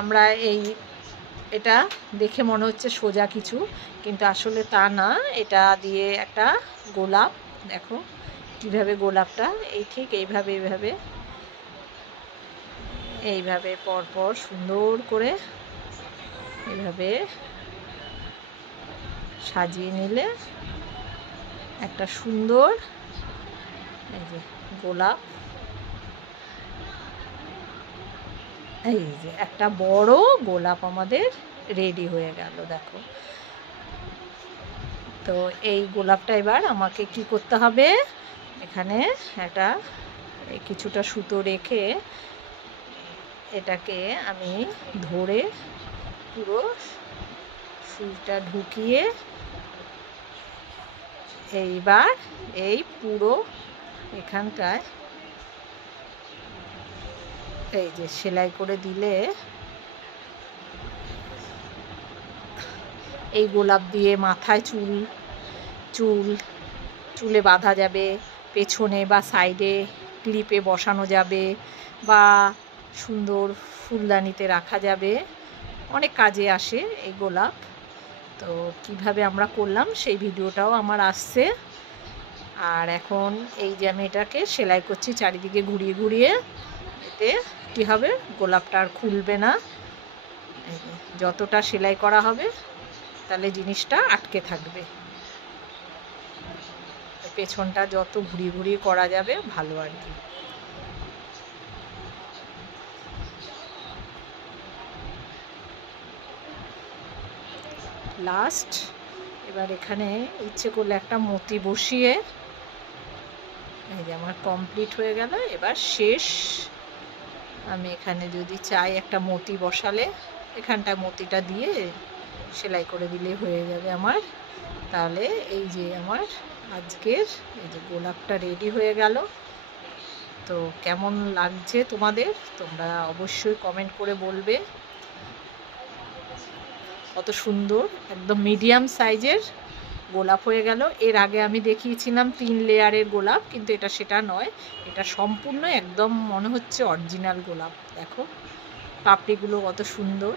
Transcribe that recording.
আমরা এটা দেখে মনে হচ্ছে সোজা কিছু, কিন্তু আসলে তা না। এটা দিয়ে একটা গোলাপ, দেখো কীভাবে গোলাপটা ঠিক এইভাবে পরপর সুন্দর করে এইভাবে সাজিয়ে নিলে একটা সুন্দর এই যে গোলাপ, এই যে একটা বড় গোলাপ আমাদের রেডি হয়ে গেল। দেখো, তো এই গোলাপটা এবার আমাকে কি করতে হবে, এখানে একটা কিছুটা সুতো রেখে এটাকে আমি ধরে পুরো সুইটা ঢুকিয়ে এইবার এই পুরো এখানটায় এই যে সেলাই করে দিলে এই গোলাপ দিয়ে মাথায় চুলে বাঁধা যাবে, পেছনে বা সাইডে ক্লিপে বসানো যাবে, বা সুন্দর ফুলদানিতে রাখা যাবে। অনেক কাজে আসে এই গোলাপ। তো কিভাবে আমরা করলাম সেই ভিডিওটাও আমার আসছে। আর এখন এই যে আমি এটাকে সেলাই করছি চারিদিকে ঘুরিয়ে ঘুরিয়ে, এতে কী হবে, গোলাপটা আর খুলবে না। যতটা সেলাই করা হবে তাহলে জিনিসটা আটকে থাকবে। পেছনটা যত ঘুরিয়ে ঘুরিয়ে করা যাবে ভালো আর কি। লাস্ট এবার এখানে ইচ্ছে করলে একটা মতি বসিয়ে, এই যে আমার কমপ্লিট হয়ে গেল। এবার শেষ আমি এখানে যদি চাই একটা মতি বসালে এখানটায় মতিটা দিয়ে সেলাই করে দিলে হয়ে যাবে আমার। তাহলে এই যে আমার আজকের এই যে গোলাপটা রেডি হয়ে গেল। তো কেমন লাগছে তোমাদের, তোমরা অবশ্যই কমেন্ট করে বলবে। কত সুন্দর একদম মিডিয়াম সাইজের গোলাপ হয়ে গেল। এর আগে আমি দেখিয়েছিলাম 3 লেয়ারের গোলাপ, কিন্তু এটা সেটা নয়, এটা সম্পূর্ণ একদম মনে হচ্ছে অরিজিনাল গোলাপ। দেখো পাপড়িগুলো কত সুন্দর।